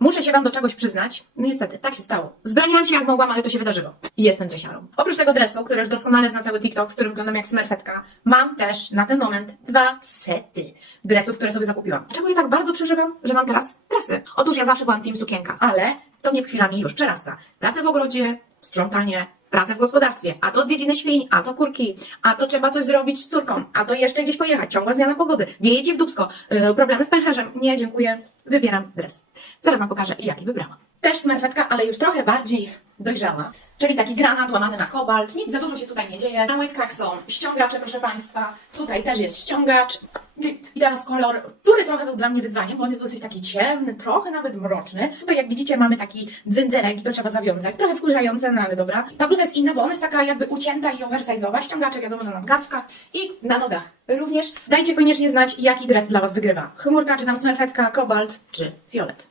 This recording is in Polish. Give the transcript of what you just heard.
Muszę się wam do czegoś przyznać. No niestety, tak się stało. Zbraniałam się jak mogłam, ale to się wydarzyło. I jestem dresiarą. Oprócz tego dresu, który już doskonale zna cały TikTok, w którym wyglądam jak smerfetka, mam też na ten moment dwa sety dresów, które sobie zakupiłam. Dlaczego je tak bardzo przeżywam, że mam teraz dresy? Otóż ja zawsze byłam team sukienka, ale to mnie chwilami już przerasta. Pracę w ogrodzie, sprzątanie, pracę w gospodarstwie, a to odwiedziny świń, a to kurki, a to trzeba coś zrobić z córką, a to jeszcze gdzieś pojechać, ciągła zmiana pogody, wieje ci w dubsko, yy, problemy z pęcherzem. Nie, dziękuję, wybieram dres. Zaraz wam pokażę, jaki wybrałam. Też smerfetka, ale już trochę bardziej dojrzała. Czyli taki granat łamany na kobalt. Nic za dużo się tutaj nie dzieje. Na łydkach są ściągacze, proszę Państwa. Tutaj też jest ściągacz. I teraz kolor, trochę był dla mnie wyzwaniem, bo on jest dosyć taki ciemny, trochę nawet mroczny. Tutaj jak widzicie mamy taki dzędzelek i to trzeba zawiązać. Trochę wkurzające, no ale dobra. Ta bluza jest inna, bo ona jest taka jakby ucięta i oversize'owa. Ściągacze wiadomo na nadgarstkach i na nogach również. Dajcie koniecznie znać, jaki dres dla Was wygrywa. Chmurka, czy tam smerfetka, kobalt, czy fiolet.